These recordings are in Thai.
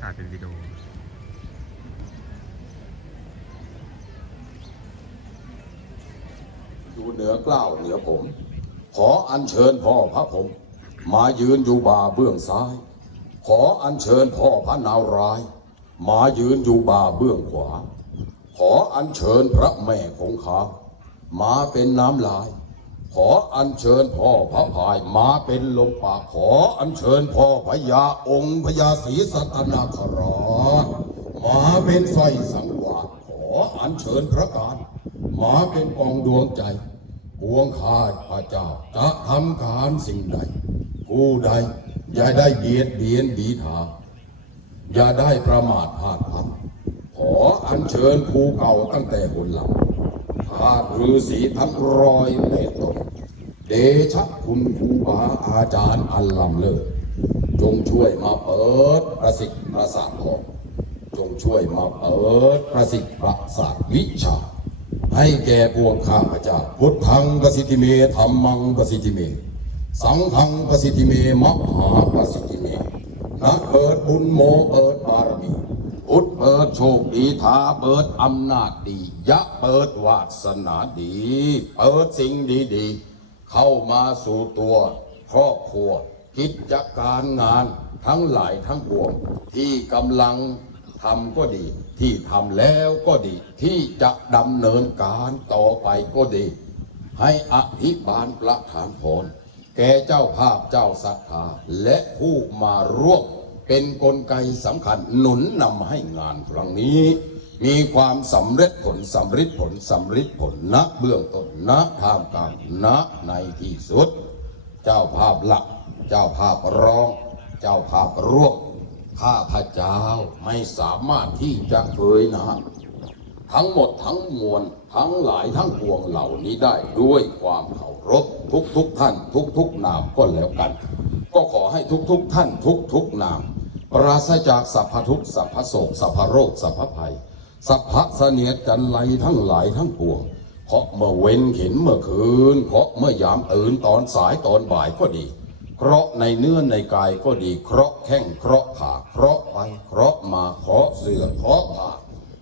ถ่ายเป็นวิดีโออยู่เหนือกล้าวเหนือผม ขออัญเชิญพ่อพระผม มายืนอยู่บ่าเบื้องซ้าย ขออัญเชิญพ่อพระนาวราย มายืนอยู่บ่าเบื้องขวา ขออัญเชิญพระแม่คงคามาเป็นน้ำลาย ขออัญเชิญพ่อพระพายมาเป็นลมปากขออัญเชิญพ่อพญาองค์พญาศรีสัตนาคราชมาเป็นไฟสังวาสขออัญเชิญพระการมาเป็นกองดวงใจปวงข้าพระเจ้าจะทำการสิ่งใด ผู้ใดอย่าได้เบียดเบียนบีทาอย่าได้ประมาทพลาดพลั้งขออัญเชิญภูเก่าตั้งแต่หนหลัง ข้าฤาษีทั้งร้อยเมตตนเดชะคุณครูบาอาจารย์อันลำเลิศจงช่วยมาเปิดประสิทธิ์ประสาททองจงช่วยมาเปิดประสิทธิ์ประสาทวิชา ให้แก่พวกข้าพเจ้าพุทธังประสิทธิเมธรรมังประสิทธิเม สังฆังประสิทธิเมมหาประสิทธิเมนะเปิดบุญโมเปิดบารมี อุดเปิดโชคดีทาเปิดอำนาจดี ยะเปิดวาสนาดี เปิดสิ่งดีๆ เข้ามาสู่ตัวครอบครัว กิจการงานทั้งหลายทั้งปวง ที่กำลังทำก็ดี ที่ทำแล้วก็ดี ที่จะดำเนินการต่อไปก็ดี ให้อภิบาลประทานพรแก่เจ้าภาพเจ้าศรัทธาและผู้มาร่วม เป็นกลไกสำคัญหนุนนำให้งานครั้งนี้ มีความสำเร็จผลสำเร็จผลสำเร็จผลณเบื้องต้นณท่ามกลางณในที่สุด เจ้าภาพหลัก เจ้าภาพรอง เจ้าภาพร่วมข้าพระเจ้าไม่สามารถที่จะเผยนะทั้งหมดทั้งมวลทั้งหลายทั้งปวงเหล่านี้ได้ด้วยความเคารพทุกทุกท่าน ทุกทุกนามก็แล้วกัน ก็ขอให้ทุกทุกท่านทุกทุกนาม ปราศจากสัพพทุกสัพพโศกสัพพโรคสัพพภัย สัพพเสนียดจันไรทั้งหลายทั้งปวงเพราะเมื่อเว้นเข็นเมื่อคืนเพราะเมื่อยามตื่นตอนสายตอนบ่ายก็ดี เคราะห์ในเนื้อในกายก็ดีเคราะห์แข้งเคราะห์ขาเคราะห์ไปเคราะห์มาเคราะห์เสื่อเคราะห์ผ่า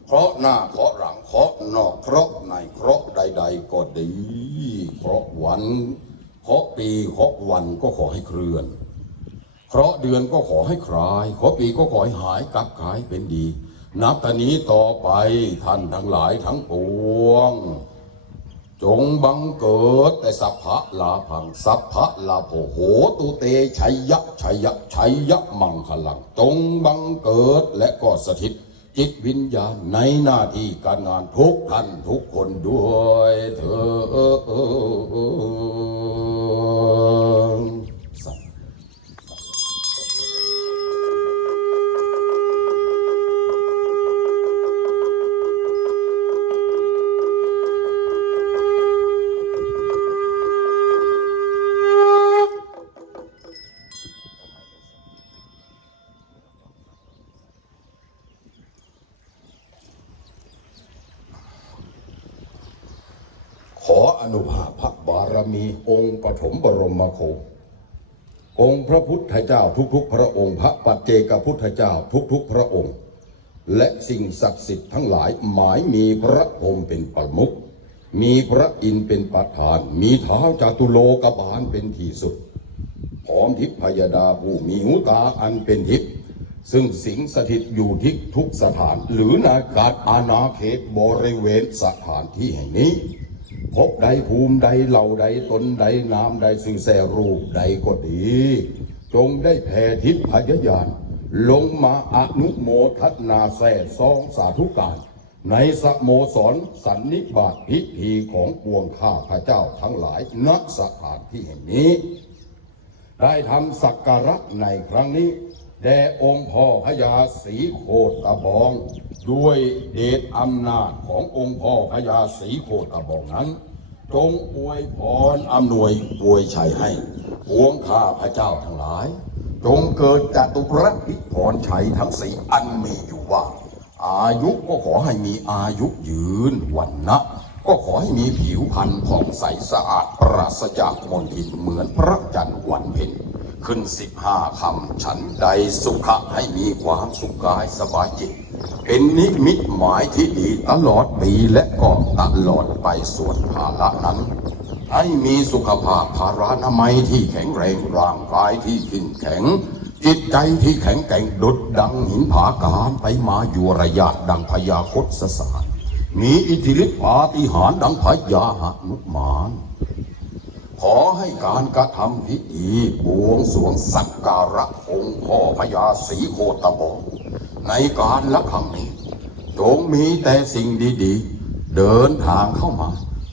เคราะห์หน้าเคราะห์หลังเคราะห์นอกเคราะห์ในเคราะห์ใด ๆ ก็ดีเคราะห์วันเคราะห์ปีเคราะห์วันก็ขอให้เคลื่อน ราะเดือนก็ขอให้คลายเคราะห์ปีก็ขอให้หายกลับกลายเป็นดี นับแต่นี้ต่อไปท่านทั้งหลายทั้งปวง จงบังเกิดแต่สัพพะลาพังสัพพะลาโภโหตุเตชัยยะชัยยะชัยยะมังคลัง จงบังเกิดและก็สถิต จิตวิญญาณในหน้าที่การงานทุกท่านทุกคนด้วยเถิดสัพ ขออนุภาพพระบารมี องค์ปฐมบรมโคองค์พระพุทธเจ้าทุกๆ พระองค์ พระปัจเจกพุทธเจ้าทุกๆ พระองค์ และสิ่งศักดิ์สิทธิ์ทั้งหลายหมายมีพระพรมเป็นประมุขมีพระอินเป็นประธาน มีเท้าจาตุโลกบาลเป็นที่สุดพร้อมทิพพยดาผู้มีหูตาอันเป็นทิพย์ซึ่งสิงสถิตอยู่ที่ทุกสถาน หรือในการอาณาเขตบริเวณสถานที่แห่งนี้ พบใดภูมิใดเหล่าใดตนใดนามใดสื่อแสรูปใดก็ดี จงได้แผ่ทิพยญาณลงมาอนุโมทนาแส่ซองสาธุการ ในสโมสรสันนิบาตพิธีของปวงข้าพระเจ้าทั้งหลายณสถานที่แห่งนี้ ได้ทำสักการะในครั้งนี้แด่องค์พ่อพญาศรีโคตบอง ด้วยเดชอำนาจขององค์พ่อพญาศรีโคตบองนั้น จงอวยพรอำนวยอวยชัยให้หวงข้าพระเจ้าทั้งหลาย จงเกิดจตุรพิพรชัยทั้งสี่อันมีอยู่ว่า อายุก็ขอให้มีอายุยืนวันนะก็ขอให้มีผิวพรรณผ่องใสสะอาดปราศจากมลทินเหมือนพระจันทร์วันเพ็ญ ขึ้นสิบห้าคำฉันใดสุขะให้มีความสุขกายสบายจิต เป็นนิมิตหมายที่ดีตลอดปีและก็ตลอดไปส่วนภาระนั้น ให้มีสุขภาพภารานามัยที่แข็งแรงร่างกายที่เข้มแข็ง จิตใจที่แข็งแกร่งดุดดังหินผาการไปมาอยู่ระยะดังพญาคตสสารมีอิทธิฤทธิปาฏิหาริย์ดังพญาหนุมาน ขอให้การกระทำพิธีบวงสรวงสักการะองค์พ่อพญาศรีโคตบองในการละครั้งนี้ จงมีแต่สิ่งดีๆ เดินทางเข้ามา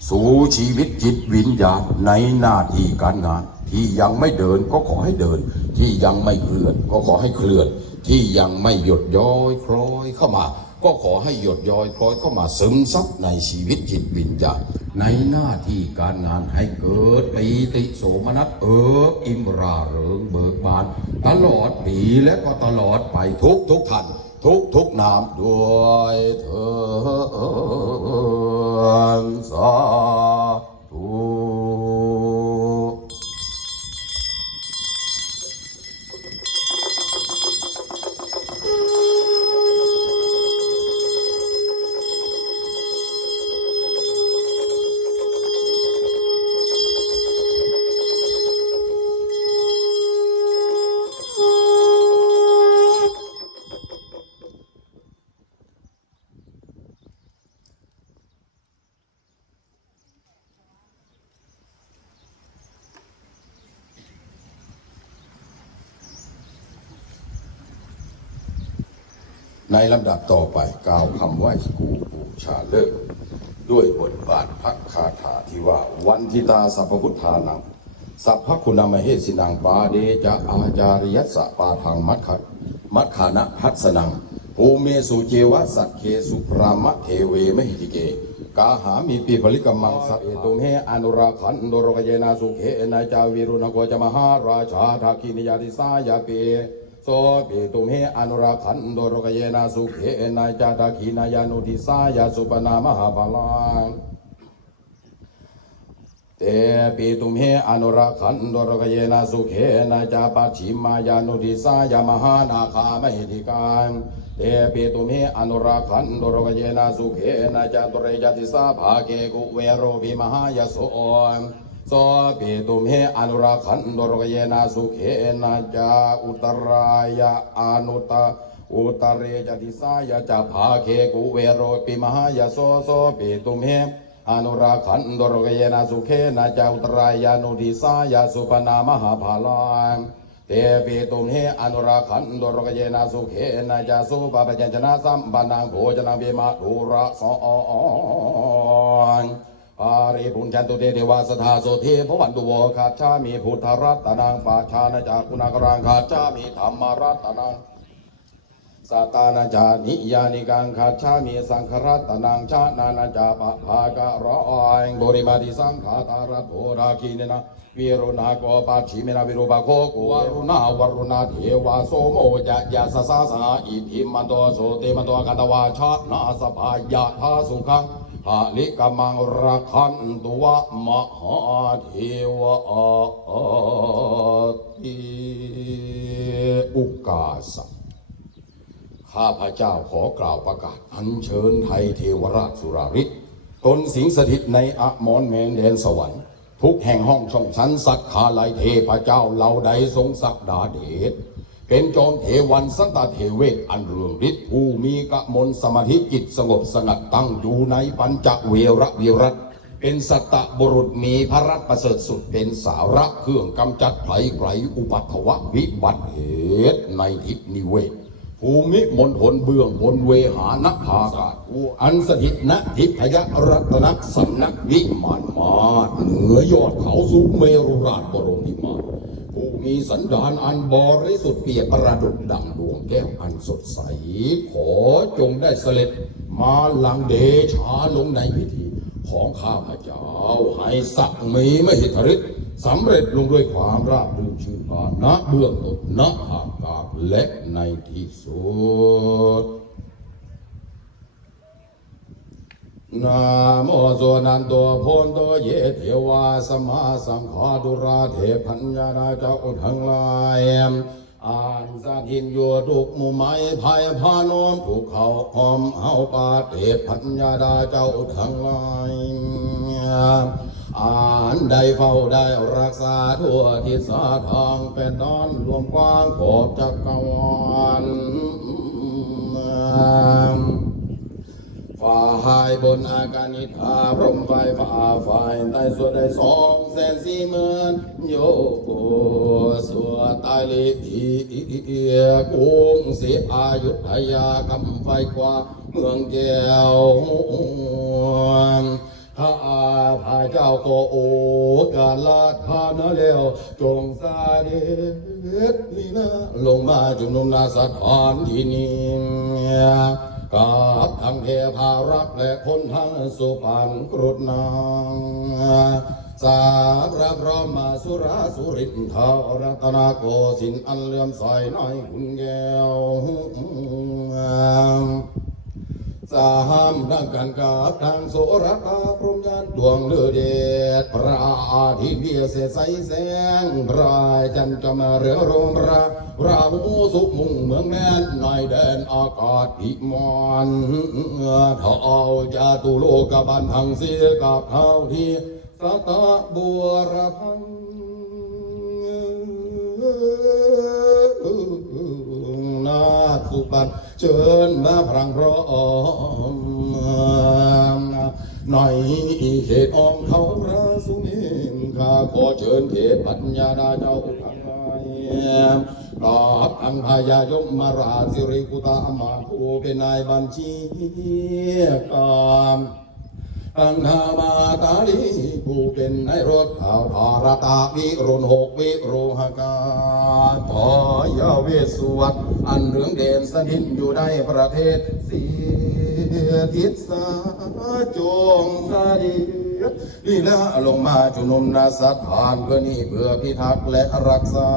สู่ชีวิตจิตวิญญาณในหน้าที่การงาน ที่ยังไม่เดินก็ขอให้เดิน ที่ยังไม่เคลื่อนก็ขอให้เคลื่อน ที่ยังไม่หยดย้อยคล้อยเข้ามา ก็ขอให้หยดย้อยคล้อยเข้ามาซึมซับในชีวิตจิตวิญญาณ ในหน้าที่การงานให้เกิดปีติโสมนัสเอิบอิ่มราเริงเบิกบาน ตลอดปีและก็ตลอดไปทุกทุกท่านทุกทุกนามด้วยเถิดสา ในลำดับต่อไปกล่าวคำไหว้ครูบูชาเลิก ด้วยบทบาทพักคาถาที่ว่า วันทิตาสัพพุทธานังสัพพคุณามเหสินังปาเดจะอาจาริยสสะปาทางมัดขัดมัดขานะพัสนังภูเมสุเจวะสัตเคสุพรามะเทเวมหิติเกกาหามีปีผลิกมังสัพเอตุเมอนุราคันโดโรกเยนาสุเขนาจาวิรุณโกจมหาราชาทักินิยาติสายาเป โสปิตุเมอนุราคันโดโรกเยนาสุเขนาจาตาขีนายานุทิสายาสุปนามหาภาลังเตปิตุเมอนุราคันโดโรกเยนาสุเขนาจาปัจฉิมายานุทิสายามหานาคามหิติการเตปิตุเมอนุราคันโดโรกเยนาสุเขนาจาตุเรจติสาภาเกกุเวโรวิมหายโส โสปิตุเมอนุราคันดรกเยนาสุเขนาจาอุตรายะอนุตาอุตเรจติสายาจาภาเคกุเวโรปิมหายโสโสปิตุเมอนุราคันดรกเยนาสุเขนาจาอุตรายานุทิสายาสุปนามหาภาลังเตปิตุมเหอนุราคันโดรกเยนาสุเขนาจาสุปปะจันชนะสัมปันนังโภชนะเบมาธุระสอน อาริปุญชันตุเตเทวาสทาโสเทพวันตุวคาชามีพุทธรัตนังปาชานาจาคุณากรังคาชามีธรรมรัตนังสัตานาจานิยานิกังขาชามีสังครัตนังชานานาจาปะภากะรอยบริมาติสังขาตารัตโทราคีเนนะวิรุณาโกปัชิเมนะวิรูปโคกวรุณาวรุณาเทวาโสโมจะยาสสาสาอิทิมันโตโสเตมันโตกันตวาชานาสภายาทาสุขัง หาลิกมังรักขันตัวมหาเทวติอุกาสข้าพระเจ้าขอกล่าวประกาศ อัญเชิญไทยเทวราชสุราริศตนสิงสถิตในอมรแมนแดนสวรรค์ ทุกแห่งห้องช่องชั้นสัตขาลายเทพเจ้าเหล่าใดทรงศักดาเดช เป็นจอมเทวันสันตเทเวศอันเรืองฤทธิ์ผู้มีกะมลสมาธิจิตสงบสงัดตั้งอยู่ในปัญจเวรวิรัตเป็นสัตตบุรุษมีพระรัตประเสริฐสุดเป็นสาระเครื่องกำจัดไผไกรอุปัตวะวิบัติเหตุในทิศนิเวศภูมิมณฑลเบื้องบนเวหานภากาศอันสถิตณทิพยรัตนสำนักวิมานมาเหนือยอดเขาสูงเมรุราชบรมนิมาน มีสันดานอันบริสุทธิ์เปี่ยประดุจดังดวงแก้วอันสดใส ขอจงได้เสด็จมาหลังเดชาลงในพิธี ของข้าพเจ้าให้สักมีไม่หิทธิฤทธิ์สำเร็จลงด้วยความราบรื่นชื่นบานณเบื้องต้นณภาคกลางและในที่สุด นะโมสวนันตัวโพนตัวเยเทวาสมาสังฆาดุราเทพัญญาดาเจ้าทั้งหลายอ่านสาธินโยทุกมู่ไม้ภายพานอมภูกเขาหอมเอาปาเทพัญญาดาเจ้าทั้งหลายอ่านได้เฝ้าได้รักษาทั่วทิศสาทางเป็นตอนรวมกว้างขอบจักรวาล ฝ่ายบนอากานิธาพรมไฟฝ่าฝ่ายใต้สวนได้สองแสนสี่หมื่นโยโกสัวตายลิอีเอียกุงสีอายุทยากำไฟกว่าเมืองแก้วข้าพาเจ้าก็โอกาลาทานแล้วจงสาเด็จลีนะลงมาจุมนุมนาสถานที่นี้ กับทั้งเทพารักและคนทั้งสุพรรณกรุณาสารับรอมมาสุราสุรินทารัตนาโกสินทร์อันเลื่อมใสน้อยหุ่นแก้ว สามดังกันกับทางโสรคาพรหมยานดวงเลือเดชพระอาทิตย์เบียเสใสแสงรายจันทร์จะมาเรือรงราราหูสุขมุ่งเมืองแม่นในแดนอากาศพิมานเถ้าเอาจาตุโลกบันทังเสียกับเท่าที่สตาบัวระพังาคสุปันเชิญมาพรังพร้อมหน่อยเขตออมเขาพระสุนิมข้าขอเชิญเขตปัญญาดาเจ้าทั้งหลายกราบอังพายายมมาราสิริกุตามาผู้เป็นนายบัญชีกรรม อังนามาตาลีผู้เป็นนายรถข่าวทารตาวิรุณหกวิโรหกาพอยาเวสสุวัตอันเหลืองเด่นสนิทอยู่ในประเทศเสียทิศจงสาดีนี่ละลงมาชุนุมนาสถานเพื่อนี่เพื่อพิทักษ์และรักษา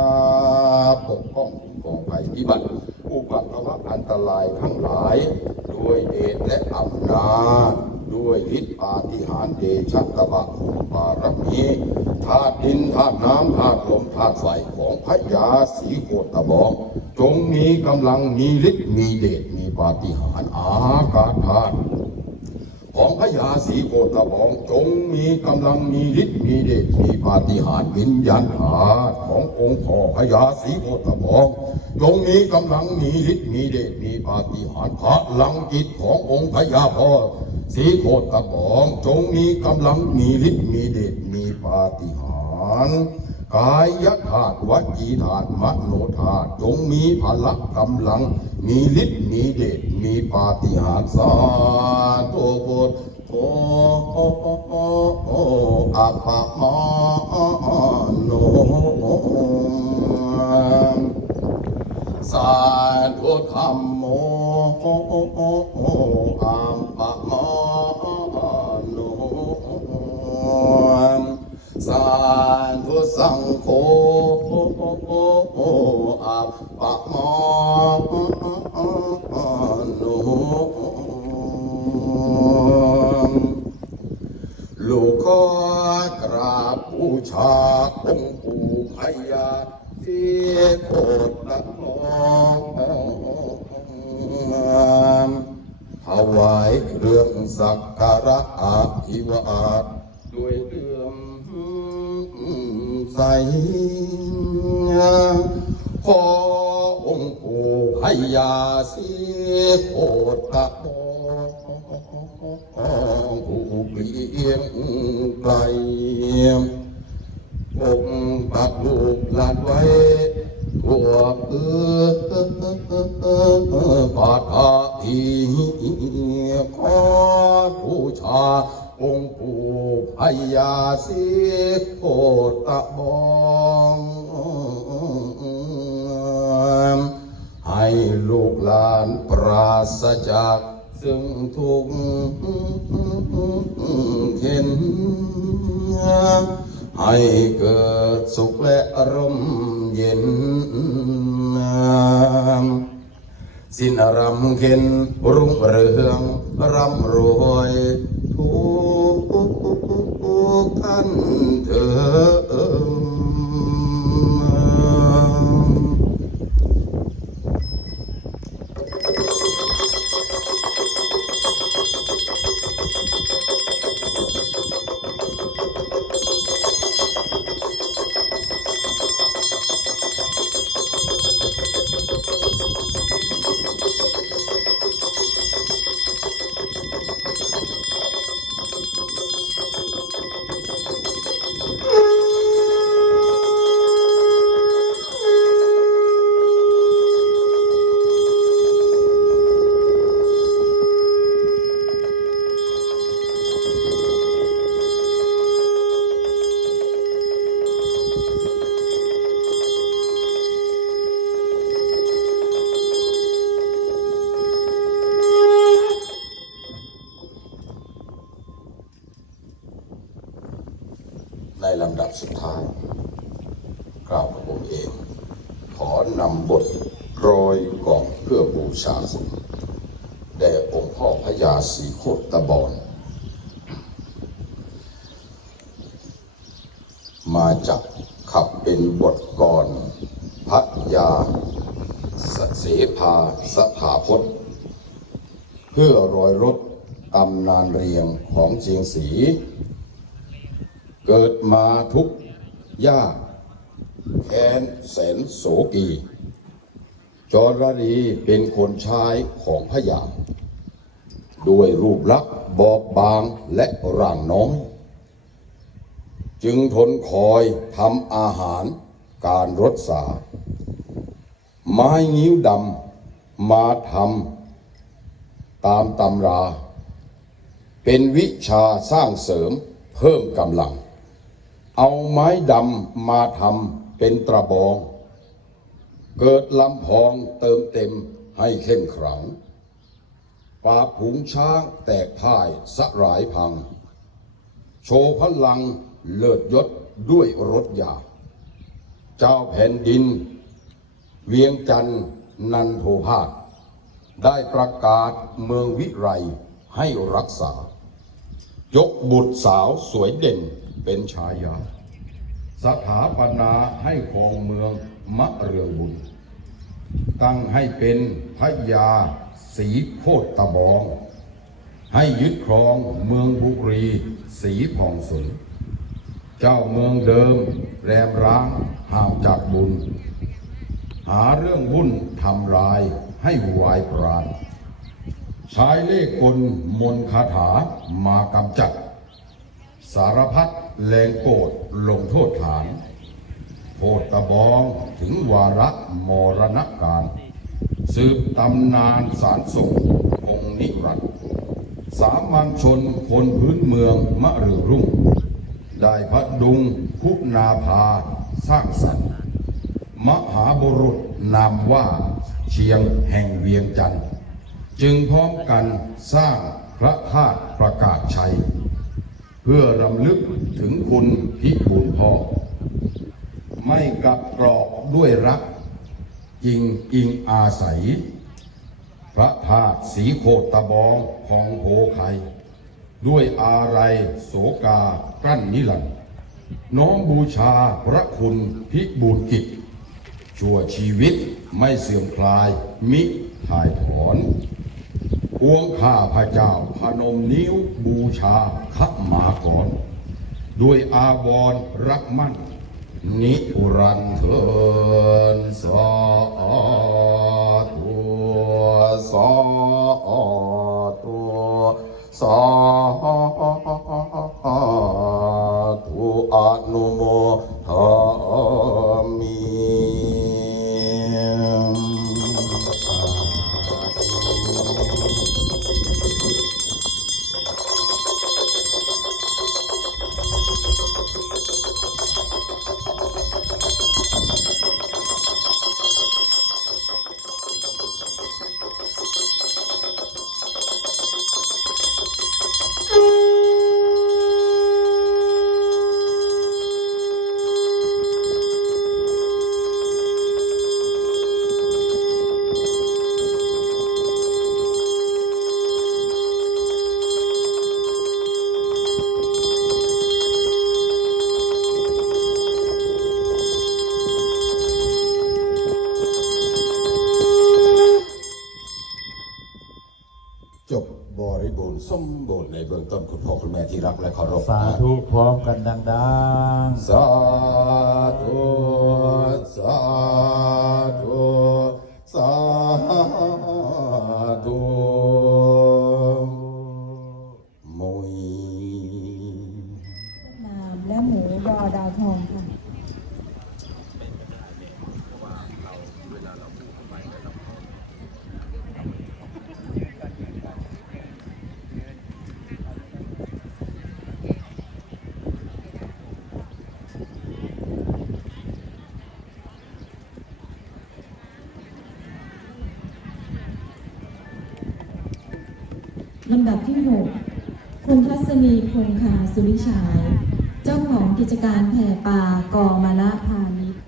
ปกป้องกองภัยพิบัติอุปัตวะอันตรายทั้งหลาย ด้วยเดชและอำนาจ ด้วยฤทธิปาฏิหาริย์เดชะตบะภูมิบารมีธาตุดินธาตุน้ำธาตุลมธาตุไฟของพญาสีโคตบองจงมีกำลังมีฤทธิ์มีเดชมีปาฏิหาริย์อากาศธาตุของพญาศรีโกตบองจงมีกำลังมีฤทธิ์มีเดชมีปาฏิหาริย์วิญญาณขาดขององค์พ่อพญาศรีโกตบองจงมีกำลังมีฤทธิ์มีเดชมีปาฏิหาริย์พลังจิตขององค์พญาพ่อ ศรีโคตบองจงมีกำลังมีฤทธิ์มีเดชมีปาฏิหาริย์กายธาตุวจีธาตุมโนธาตุจงมีพละกำลัง มีฤทธิ์มีเดชมีปาฏิหาริย์สาธุพุทโธอัปปะมาโนสาธุธรรมโมอัมปะม สาธุสังโฆอัปปะมโน สีโคตะบองให้ลูกหลานปราศจากซึ่งทุกข์เข็นให้เกิดสุขและอารมณ์เย็นสิ้นอารมณ์เข็นรุ่งเรืองร่ำรวย ลำดับสุดท้าย กล่าวกับผมเอง ขอนำบทโรยกล่องเพื่อบูชาคุณแด่องค์พ่อพญาศรีโคตบอน มาจากขับเป็นบทกรพัทยาสเสภาสถาพจน์เพื่อรอยรถตำนานเรียงของเชียงศรี เกิดมาทุกยากแค้นแสนโศกีจรดีเป็นคนชายของพญาด้วยรูปลักษณ์บอบบางและร่างน้อย จึงทนคอยทำอาหารการรสสา ไม้งิ้วดำมาทำตามตำรา เป็นวิชาสร้างเสริมเพิ่มกำลัง เอาไม้ดำมาทำเป็นตระบอง เกิดลำพองเติมเต็มให้เข้มขลังป่าบผุงช้างแตกพ่ายสลายพัง โชว์พลังเลิศยศด้วยรถยา เจ้าแผ่นดิน เวียงจันนันโทภาสได้ประกาศเมืองวิไรให้รักษา ยกบุตรสาวสวยเด่น เป็นชายา สถาปนาให้ครองเมืองมะเรืองบุญ ตั้งให้เป็นพระยาสีโคตตะบอง ให้ยึดครองเมืองบุรีสีผ่องสุนเจ้าเมืองเดิม แรมร้างห่างจากบุญ หาเรื่องวุ่นทำลายให้วายปราณใช้เลขกลมนคาถามากำจัด สารพัด แรงโกรธลงโทษฐานโทษตะบองถึงวาระมรณการ สืบตำนานสารส่งองนิรันดร์สามัญชนคนพื้นเมืองมะเรือรุ่ง ได้พัดดุงคุณาภาสร้างสรรค์ มหาบุรุษนามว่าเชียงแห่งเวียงจันทร์ จึงพร้อมกันสร้างพระธาตุประกาศชัย พื่อรำลึกถึงคุณพิบูลพ่อ ไม่กลับกรอกด้วยรักจริงอิงอาศัย พระธาตุสีโคตตะบองพองโพไคด้วยอาไรโสกา กลั้นนิรันน้อมบูชาพระคุณพิบูลกิจ ชั่วชีวิตไม่เสื่อมคลายมิถ่ายถอนพวงข้าพระเจ้าพนมนิ้วบูชาขับ มาก่อน ด้วยอาวรรักมั่น นิรันเทินสาธุสาธุสา ที่หกคุณทัศนีคงคาสุริฉาย เจ้าของกิจการแผ่ปลากอมาละพาณิชย์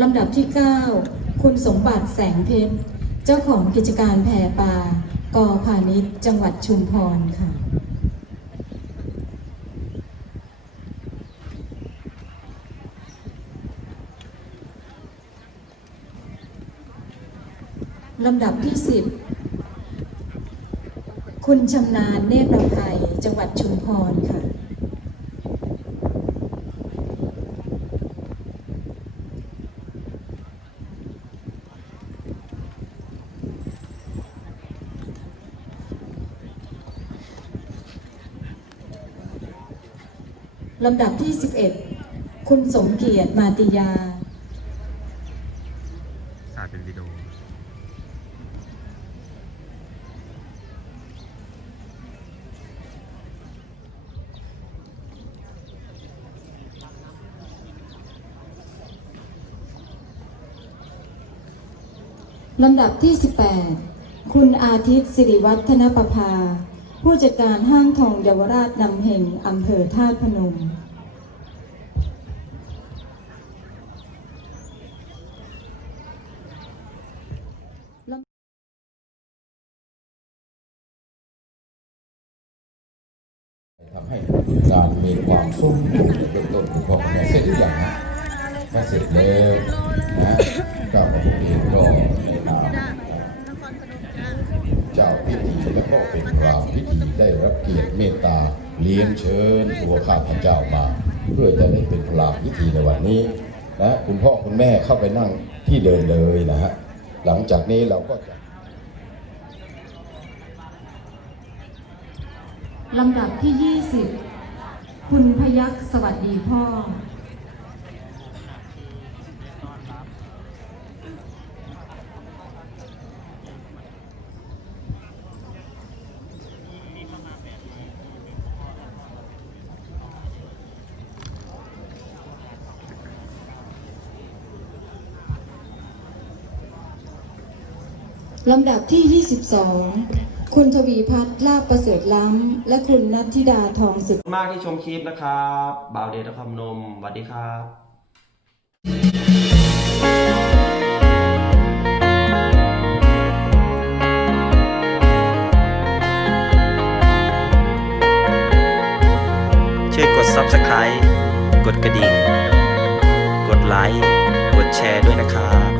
ลำดับที่ 9 คุณสมบัติแสงเพชร เจ้าของกิจการแผ่ปลากอพาณิชย์จังหวัดชุมพรค่ะ ลำดับที่ 10 คุณชำนาญเนตรประภัย จังหวัดชุมพรค่ะ ลำดับที่ 11 คุณสมเกียรติมาติยา ถ่ายเป็นวิดีโอ ลำดับที่ 18 คุณอาทิตย์สิริวัฒนประภา ผู้จัดการห้างทองเยาวราชนำเหงอำเภอธาพนม ทำให้การมีความสมบูรณ์ในเบื้องต้นคุณพ่อคุณแม่เสร็จหรือยังนะถ้าเสร็จแล้วนะ ก็ผมเองก็ในนามเจ้าพิธีแล้วก็เป็นพรามพิธีได้รับเกียรติเมตตาเลี้ยงเชิญตัวข้าพเจ้ามา เพื่อจะได้เป็นพรามพิธีในวันนี้นะคุณพ่อคุณแม่เข้าไปนั่งที่เดินเลยนะฮะหลังจากนี้เราก็จะลำดับที่ 20 คุณพยักษ์สวัสดีพ่อ ลำดับที่ 22 คุณทวีพัฒน์ลาบประเสริฐล้ำ และคุณนัทธิดาทองศึกขอบคุณมากที่ชมคลิปนะครับบ่าวเดชนครพนมสวัสดีครับช่วยกด Subscribe กดกระดิ่ง กดไลค์ กดแชร์ด้วยนะครับ